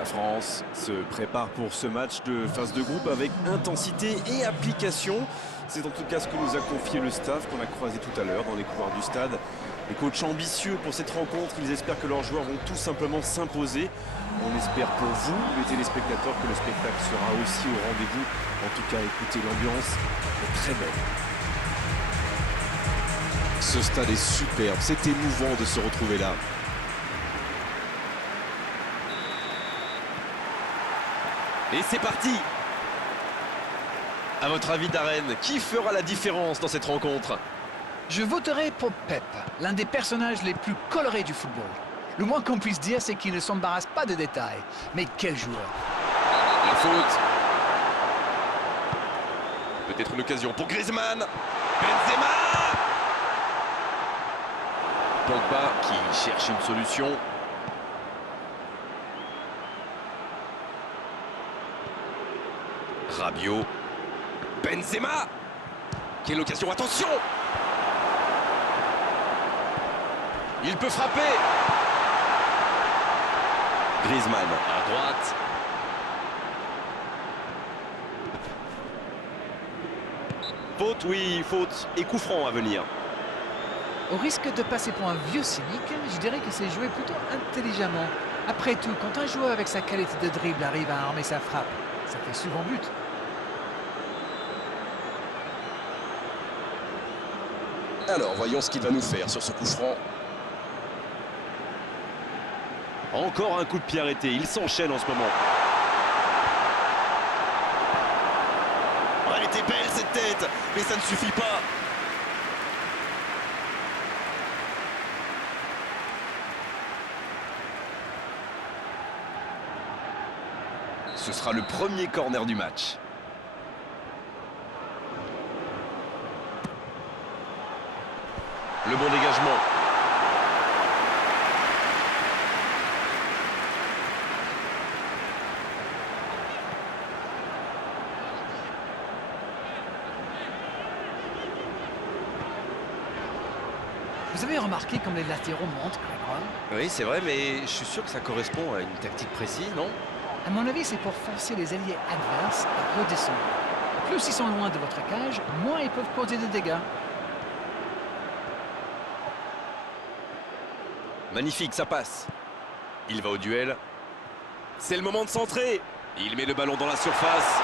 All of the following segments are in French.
La France se prépare pour ce match de phase de groupe avec intensité et application. C'est en tout cas ce que nous a confié le staff qu'on a croisé tout à l'heure dans les couloirs du stade. Les coachs ambitieux pour cette rencontre, ils espèrent que leurs joueurs vont tout simplement s'imposer. On espère pour vous, les téléspectateurs, que le spectacle sera aussi au rendez-vous. En tout cas, écoutez, l'ambiance est très belle. Ce stade est superbe, c'est émouvant de se retrouver là. Et c'est parti! À votre avis, Darren, qui fera la différence dans cette rencontre? Je voterai pour Pep, l'un des personnages les plus colorés du football. Le moins qu'on puisse dire, c'est qu'il ne s'embarrasse pas de détails. Mais quel joueur! La faute. Peut-être une occasion pour Griezmann. Benzema! Pogba qui cherche une solution. Rabiot. Benzema! Quelle occasion, attention! Il peut frapper! Griezmann à droite. Faute, oui, faute. Et coup franc à venir. Au risque de passer pour un vieux cynique, je dirais que c'est joué plutôt intelligemment. Après tout, quand un joueur avec sa qualité de dribble arrive à armer sa frappe, ça fait souvent but. Alors, voyons ce qu'il va nous faire sur ce coup franc. Encore un coup de pied arrêté, il s'enchaîne en ce moment. Oh, elle était belle cette tête, mais ça ne suffit pas. Ce sera le premier corner du match. Le bon dégagement. Vous avez remarqué comme les latéraux montent, Grégoire? Oui, c'est vrai, mais je suis sûr que ça correspond à une tactique précise, non? À mon avis, c'est pour forcer les alliés adverses à redescendre. Plus ils sont loin de votre cage, moins ils peuvent causer de dégâts. Magnifique, ça passe. Il va au duel. C'est le moment de centrer. Il met le ballon dans la surface.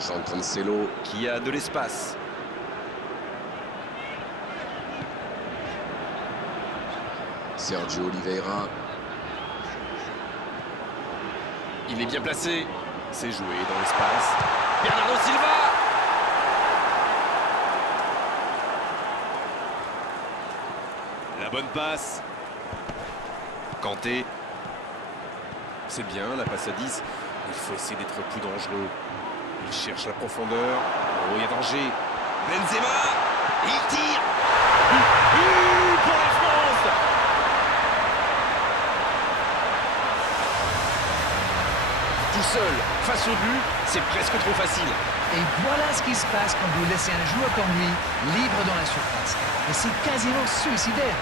Jean Cancelo qui a de l'espace. Sergio Oliveira. Il est bien placé. C'est joué dans l'espace. Bernardo Silva. La bonne passe. Kanté. C'est bien la passe à 10. Il faut essayer d'être plus dangereux. Il cherche la profondeur. Oh, il y a danger. Benzema. Il tire. Pour la France. Tout seul, face au but, c'est presque trop facile. Et voilà ce qui se passe quand vous laissez un joueur comme lui libre dans la surface. Et c'est quasiment suicidaire.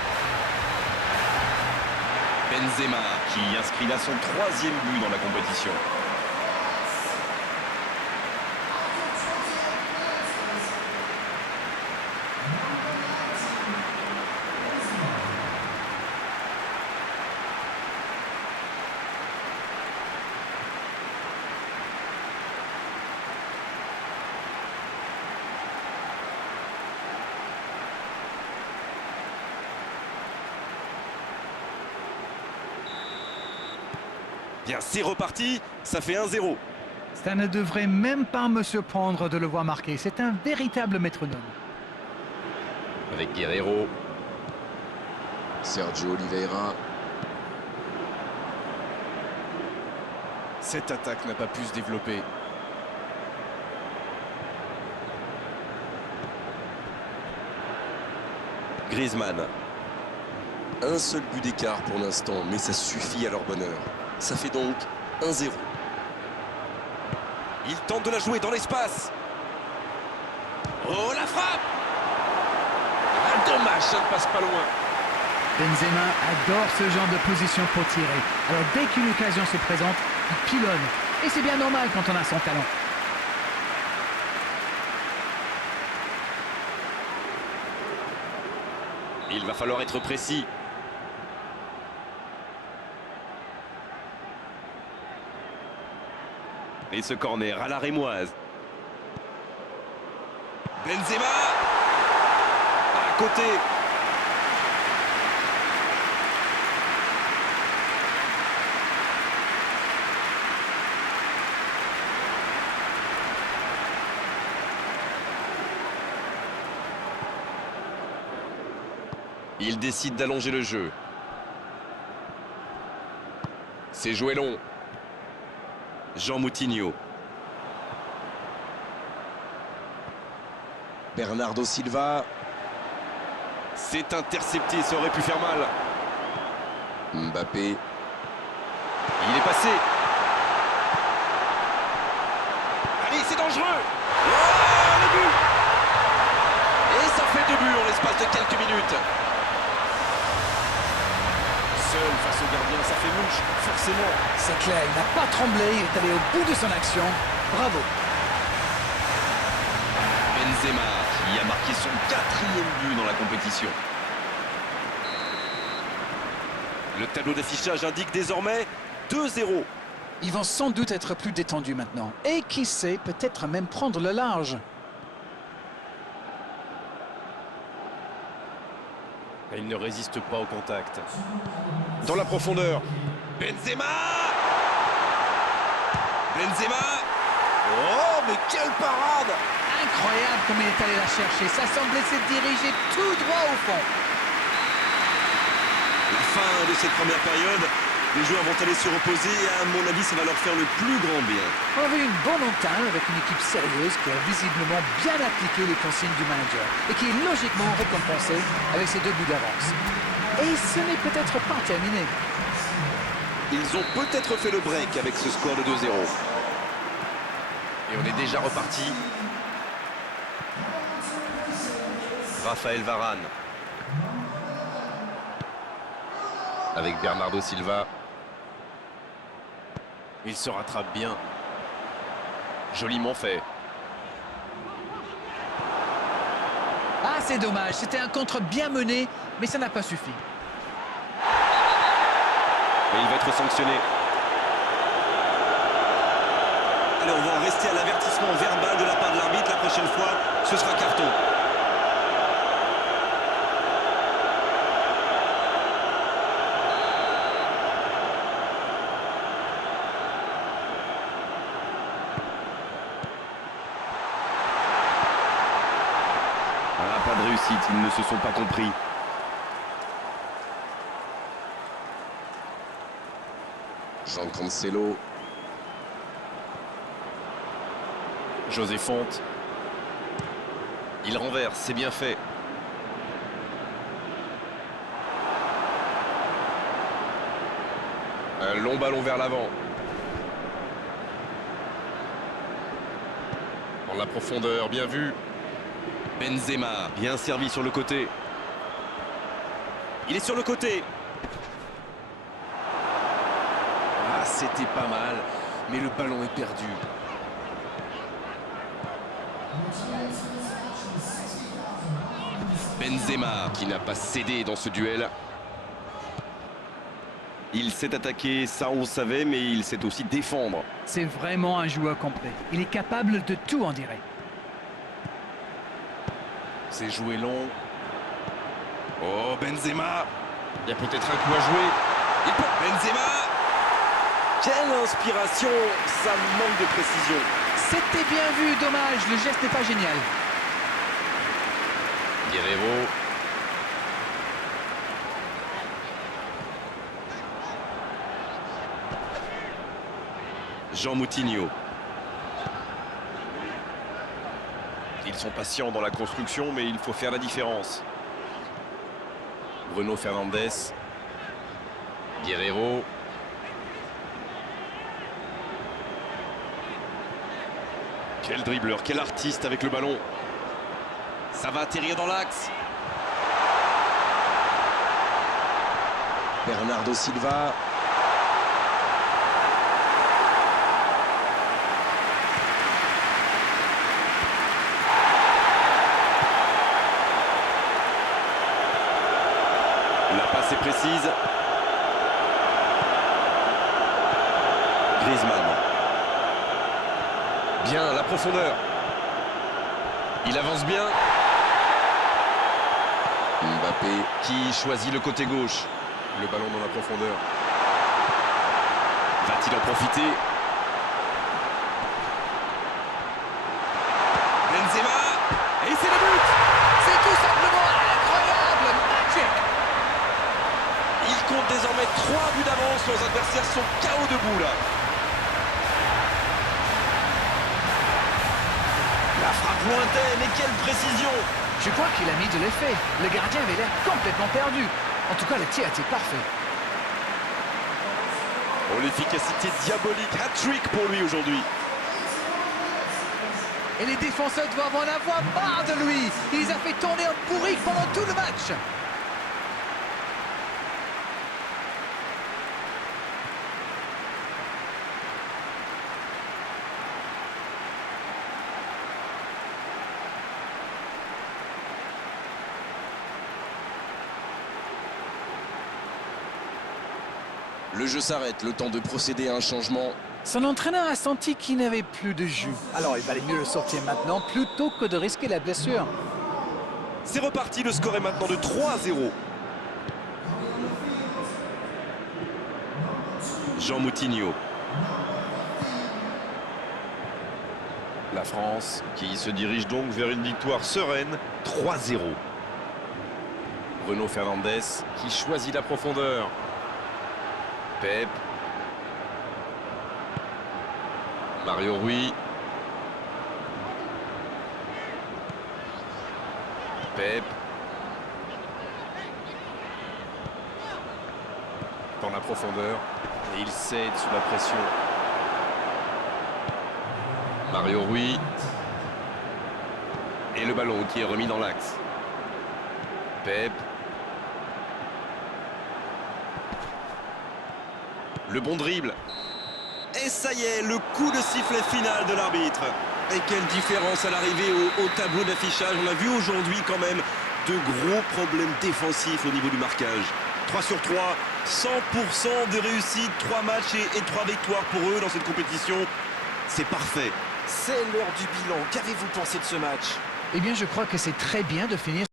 Benzema qui inscrit là son 3e but dans la compétition. Bien, c'est reparti, ça fait 1-0. Ça ne devrait même pas me surprendre de le voir marquer. C'est un véritable métronome. Avec Guerreiro. Sergio Oliveira. Cette attaque n'a pas pu se développer. Griezmann. Un seul but d'écart pour l'instant, mais ça suffit à leur bonheur. Ça fait donc 1-0. Il tente de la jouer dans l'espace. Oh, la frappe! Ah, dommage, ça ne passe pas loin. Benzema adore ce genre de position pour tirer. Alors dès qu'une occasion se présente, il pilonne. Et c'est bien normal quand on a son talent. Il va falloir être précis. Et ce corner à la rémoise. Benzema! À côté. Il décide d'allonger le jeu. C'est joué long. Jean Moutinho. Bernardo Silva. C'est intercepté, ça aurait pu faire mal. Mbappé. Il est passé. Allez, c'est dangereux. Oh, le but! Et ça fait 2 buts en l'espace de quelques minutes. Seul face au gardien, ça fait mouche, forcément. C'est clair, il n'a pas tremblé, il est allé au bout de son action. Bravo. Benzema qui a marqué son 4e but dans la compétition. Le tableau d'affichage indique désormais 2-0. Ils vont sans doute être plus détendus maintenant. Et qui sait, peut-être même prendre le large. Il ne résiste pas au contact. Dans la profondeur. Benzema! Benzema! Oh, mais quelle parade! Incroyable comme il est allé la chercher. Ça semblait se diriger tout droit au fond. La fin de cette première période, les joueurs vont aller se reposer et à mon avis, ça va leur faire le plus grand bien. On a vu une bonne entame avec une équipe sérieuse qui a visiblement bien appliqué les consignes du manager et qui est logiquement récompensée avec ses 2 buts d'avance. Et ce n'est peut-être pas terminé. Ils ont peut-être fait le break avec ce score de 2-0. Et on est déjà reparti. Raphaël Varane. Avec Bernardo Silva. Il se rattrape bien. Joliment fait. Ah, c'est dommage. C'était un contre bien mené, mais ça n'a pas suffi. Et il va être sanctionné. Allez, on va en rester à l'avertissement verbal de la part de l'arbitre. La prochaine fois, ce sera carton. Ah, pas de réussite, ils ne se sont pas compris. Jean Cancelo. José Fonte. Il renverse, c'est bien fait. Un long ballon vers l'avant. Dans la profondeur, bien vu. Benzema, bien servi sur le côté. Il est sur le côté. Ah, c'était pas mal, mais le ballon est perdu. Benzema, qui n'a pas cédé dans ce duel. Il s'est attaqué, ça on le savait, mais il sait aussi défendre. C'est vraiment un joueur complet. Il est capable de tout, on dirait. C'est joué long. Oh, Benzema! Il y a peut-être un coup à jouer. Il peut... Benzema! Quelle inspiration! Ça manque de précision. C'était bien vu, dommage. Le geste n'est pas génial. Guerreiro. Jean Moutinho. Ils sont patients dans la construction, mais il faut faire la différence. Bruno Fernandes. Guerreiro. Quel dribbleur, quel artiste avec le ballon. Ça va atterrir dans l'axe. Bernardo Silva. La passe est précise. Griezmann. Bien, la profondeur. Il avance bien. Mbappé. Qui choisit le côté gauche. Le ballon dans la profondeur. Va-t-il en profiter? Benzema. Et c'est le but. C'est tout simplement incroyable, magic. Il compte désormais 3 buts d'avance. Leurs adversaires sont KO debout là. La frappe lointaine et quelle précision! Je crois qu'il a mis de l'effet. Le gardien avait l'air complètement perdu. En tout cas, le tir était parfait. Oh, l'efficacité diabolique, hat-trick pour lui aujourd'hui. Et les défenseurs doivent en avoir marre de lui. Il les a fait tourner en bourrique pendant tout le match. Le jeu s'arrête, le temps de procéder à un changement. Son entraîneur a senti qu'il n'avait plus de jus. Alors il valait mieux le sortir maintenant plutôt que de risquer la blessure. C'est reparti, le score est maintenant de 3-0. Jean Moutinho. La France qui se dirige donc vers une victoire sereine, 3-0. Bruno Fernandes qui choisit la profondeur. Pep. Mario Rui. Pep. Dans la profondeur. Et il cède sous la pression. Mario Rui. Et le ballon qui est remis dans l'axe. Pep. Le bon dribble. Et ça y est, le coup de sifflet final de l'arbitre. Et quelle différence à l'arrivée au tableau d'affichage. On a vu aujourd'hui quand même de gros problèmes défensifs au niveau du marquage. 3 sur 3, 100% de réussite, 3 matchs et 3 victoires pour eux dans cette compétition. C'est parfait. C'est l'heure du bilan. Qu'avez-vous pensé de ce match? Eh bien, je crois que c'est très bien de finir